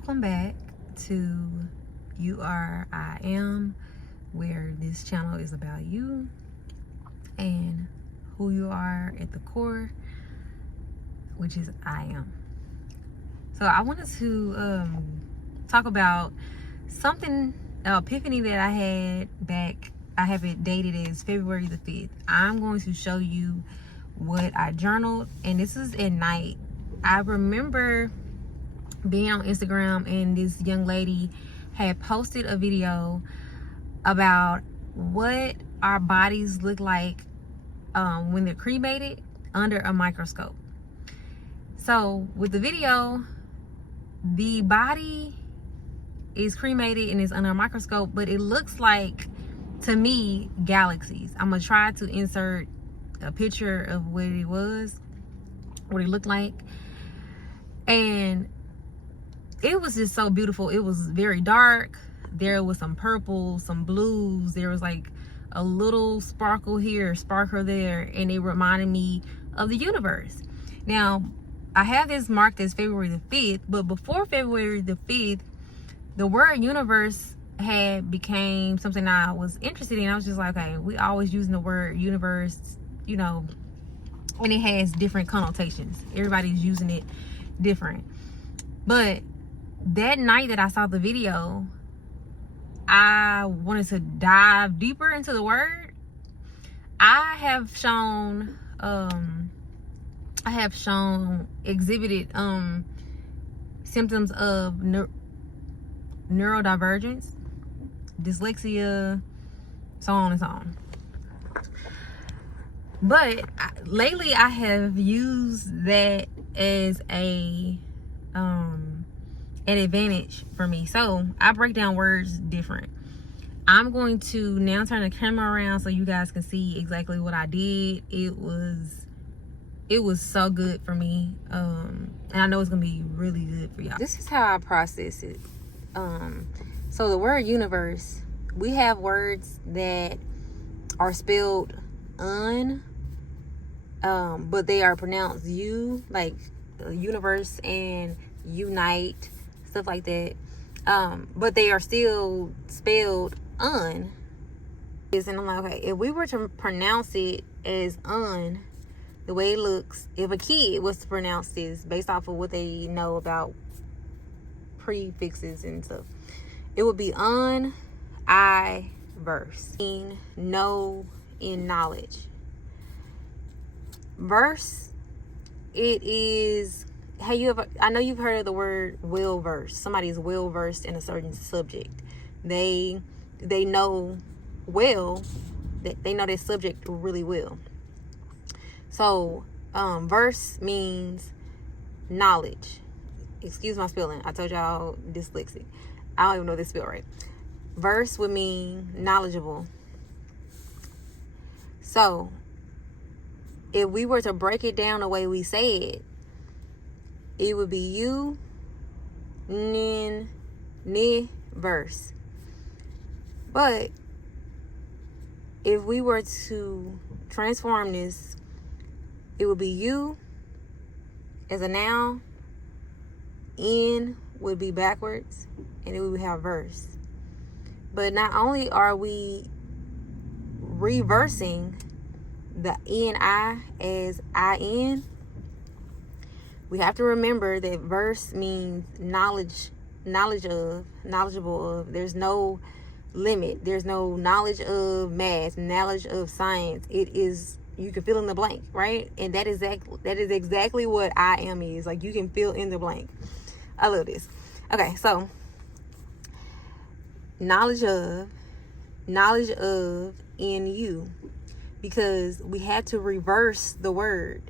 Welcome back to You Are, I Am, where this channel is about you and who you are at the core, which is I am. So I wanted to talk about something, an epiphany that I had back. I have it dated as February the 5th. I'm going to show you what I journaled, and this is at night. I remember being on Instagram and this young lady had posted a video about what our bodies look like when they're cremated under a microscope. So with the video, the body is cremated and is under a microscope, but it looks like, to me, galaxies. I'm gonna try to insert a picture of what it looked like. And it was just so beautiful. It was very dark. There was some purple, some blues. There was like a little sparkle here, sparkle there, and it reminded me of the universe. Now, I have this marked as February the 5th, but before February the 5th, the word universe had became something I was interested in. I was just like, okay, we always using the word universe, you know, and it has different connotations. Everybody's using it different. But that night that I saw the video, I wanted to dive deeper into the word. I have exhibited symptoms of neurodivergence, dyslexia, so on and so on. But lately I have used that as an advantage for me. So I break down words different. I'm going to now turn the camera around so you guys can see exactly what I did. It was so good for me, and I know it's gonna be really good for y'all. This is how I process it. So the word universe, we have words that are spelled but they are pronounced you, like universe and unite, stuff like that. But they are still spelled and I'm like, okay, if we were to pronounce it as the way it looks, if a kid was to pronounce this based off of what they know about prefixes and stuff, it would be verse, in know, in knowledge. Verse, it is, I know you've heard of the word well versed. Somebody is well versed in a certain subject. They know well, they know their subject really well. So verse means knowledge. Excuse my spelling. I told y'all dyslexic. I don't even know if they spell right. Verse would mean knowledgeable. So if we were to break it down the way we say it, it would be you, verse. But if we were to transform this, it would be you as a noun, in would be backwards, and it would have verse. But not only are we reversing the N-I as I-N, we have to remember that verse means knowledge of, knowledgeable of. There's no limit. There's no knowledge of math, knowledge of science. It is, you can fill in the blank, right? And that is exactly what I am is. Like, you can fill in the blank. I love this. Okay, so knowledge of in you, because we had to reverse the word.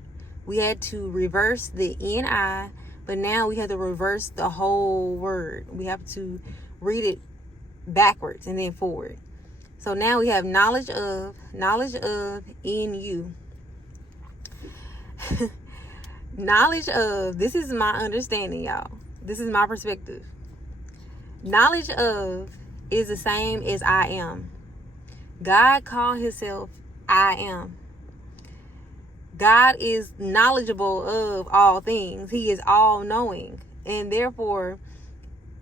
We had to reverse the N-I, but now we have to reverse the whole word. We have to read it backwards and then forward. So now we have knowledge of in you. Knowledge of, this is my understanding, y'all. This is my perspective. Knowledge of is the same as I am. God called himself I am. God is knowledgeable of all things. He is all knowing. And therefore,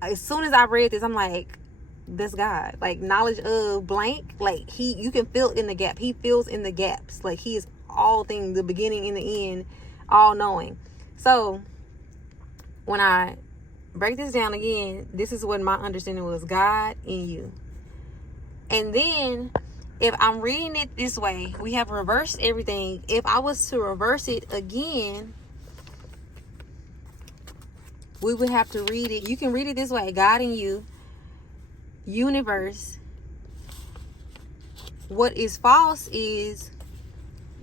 as soon as I read this, I'm like, that's God. Like, knowledge of blank, like you can fill in the gap. He fills in the gaps. Like, he is all things, the beginning and the end, all knowing. So when I break this down again, this is what my understanding was: God in you. And then if I'm reading it this way, we have reversed everything. If I was to reverse it again, we would have to read it. You can read it this way: God in you, universe. What is false is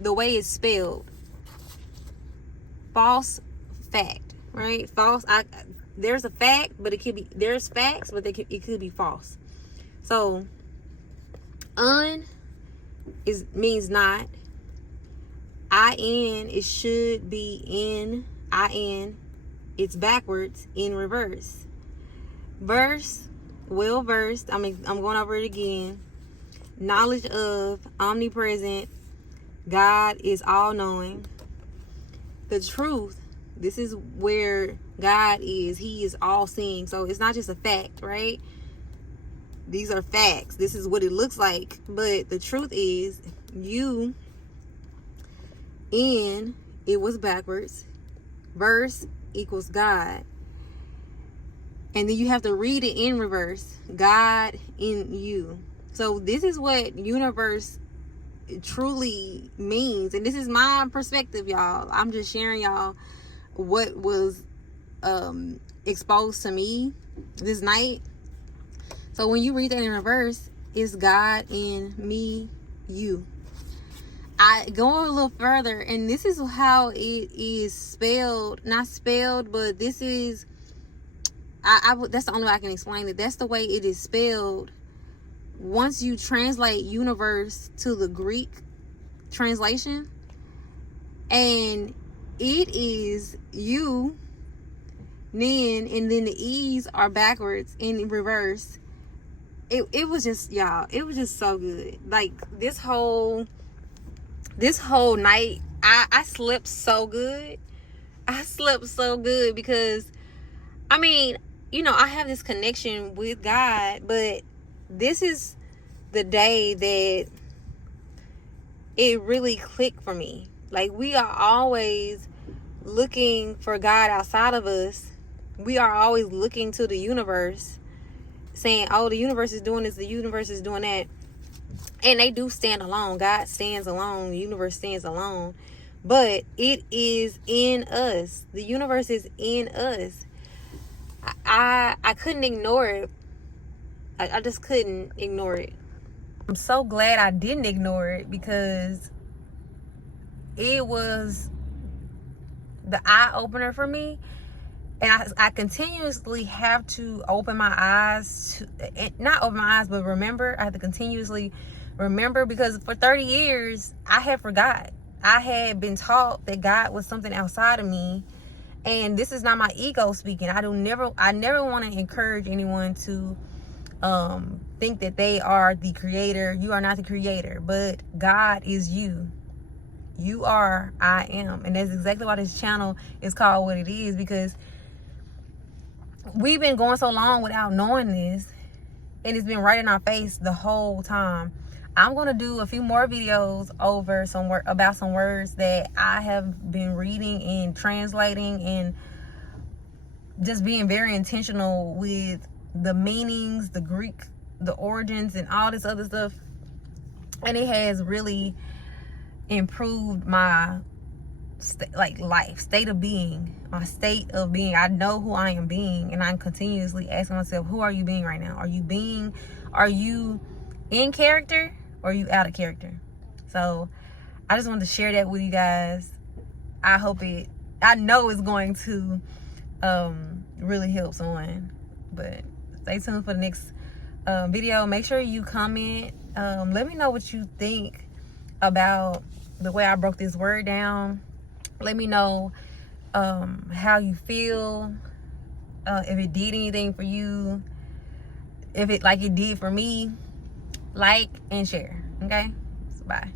the way it's spelled. False fact, right? False. There's a fact, but it could be, there's facts, but it could be false. So means not. In, it should be in. It's backwards, in reverse. Verse, well versed. I'm going over it again. Knowledge of, omnipresent. God is all knowing. The truth, this is where God is. He is all seeing. So it's not just a fact, right? These are facts. This is what it looks like. But the truth is, you, in, it was backwards. Verse equals God. And then you have to read it in reverse. God in you. So this is what universe truly means. And this is my perspective, y'all. I'm just sharing y'all what was exposed to me this night. So when you read that in reverse, it's God in me, you. I go a little further, and this is how it is spelled. Not spelled, but this is, that's the only way I can explain it. That's the way it is spelled. Once you translate universe to the Greek translation, and it is you, then, and then the E's are backwards in reverse. It was just, y'all, it was just so good. Like, this whole night, I slept so good. I slept so good because, I mean, you know, I have this connection with God, but this is the day that it really clicked for me. Like, we are always looking for God outside of us. We are always looking to the universe, saying, oh, the universe is doing this, the universe is doing that. And they do stand alone. God stands alone. The universe stands alone. But it is in us. The universe is in us. I couldn't ignore it. I just couldn't ignore it. I'm so glad I didn't ignore it, because it was the eye-opener for me. And I continuously have to open my eyes to, not open my eyes, but remember. I have to continuously remember, because for 30 years, I had forgot. I had been taught that God was something outside of me. And this is not my ego speaking. I never want to encourage anyone to think that they are the creator. You are not the creator, but God is you. You are, I am. And that's exactly why this channel is called what it is, because we've been going so long without knowing this, and it's been right in our face the whole time. I'm going to do a few more videos over about some words that I have been reading and translating, and just being very intentional with the meanings, the Greek, the origins, and all this other stuff. And it has really improved my state of being, my state of being. I know who I am being, and I'm continuously asking myself, who are you being right now? Are you in character, or are you out of character? So I just wanted to share that with you guys. I know it's going to really help someone. But stay tuned for the next video. Make sure you comment. Let me know what you think about the way I broke this word down. Let me know how you feel, if it did anything for you, if it like it did for me. Like and share. Okay, so bye.